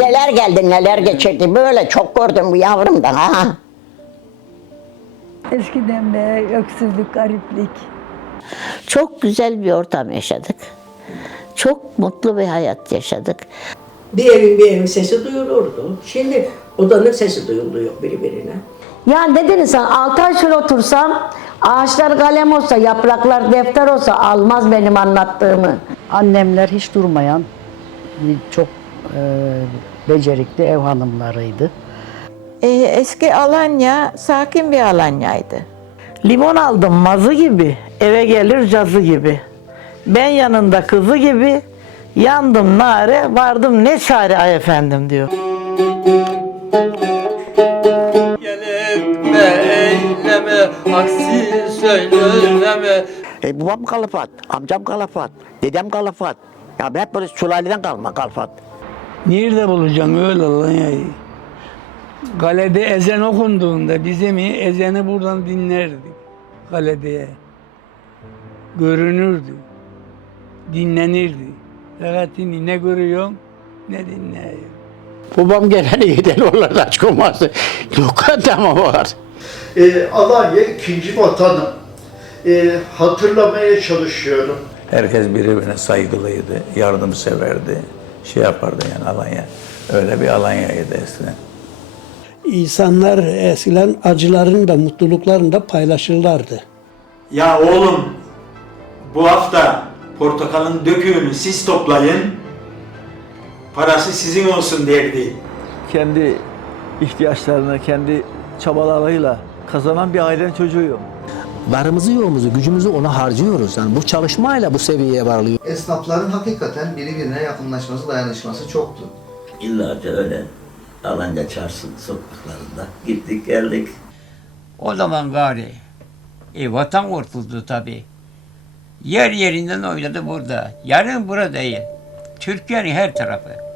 Neler geldi neler geçirdi böyle çok gördüm bu yavrumdan ha. Eskiden beri öksüzlük, gariplik. Çok güzel bir ortam yaşadık. Çok mutlu bir hayat yaşadık. Bir evin bir evin sesi duyulurdu. Şimdi odanın sesi duyuluyor birbirine. Ya dediniz sen 6 ay şöyle otursam ağaçlar kalem olsa, yapraklar defter olsa almaz benim anlattığımı. Annemler hiç durmayan çok e, becerikli ev hanımlarıydı. Ee, eski Alanya sakin bir Alanya'ydı. Limon aldım mazı gibi, eve gelir cazı gibi. Ben yanında kızı gibi, yandım nare, vardım ne çare ay efendim diyor. Gelip eyleme, aksi söyleme. E, babam kalafat, amcam kalafat, dedem kalafat. Ya hep böyle sülaleden kalma kalafat. Nerede bulacaksın öyle Alanya'yı? Kalede ezan okunduğunda bizim ezanı buradan dinlerdik. Kalede. Görünürdü. Dinlenirdi. Fakat şimdi ne görüyorsun ne dinliyorsun. Babam geleni yedeli oralarda açık olmazdı. Lokanta mı var? e, Alanya ikinci vatanım. E, hatırlamaya çalışıyorum. Herkes birbirine saygılıydı, yardımseverdi, şey yapardı yani Alanya. Öyle bir Alanya'ydı eskiden. İnsanlar eskiden acıların da mutluluklarını da paylaşırlardı. Ya oğlum bu hafta portakalın döküğünü siz toplayın. Parası sizin olsun derdi. Kendi ihtiyaçlarını, kendi çabalarıyla kazanan bir ailenin çocuğuyum. Varımızı yoğumuzu, gücümüzü ona harcıyoruz. Yani bu çalışmayla bu seviyeye varılıyor. Esnafların hakikaten birbirine yakınlaşması, dayanışması çoktu. Yıllarca öyle Alanya Çarşı sokaklarında gittik geldik. O zaman gari e, vatan kurtuldu tabi. Yer yerinden oynadı burada. Yarın burada değil. Türkiye'nin her tarafı.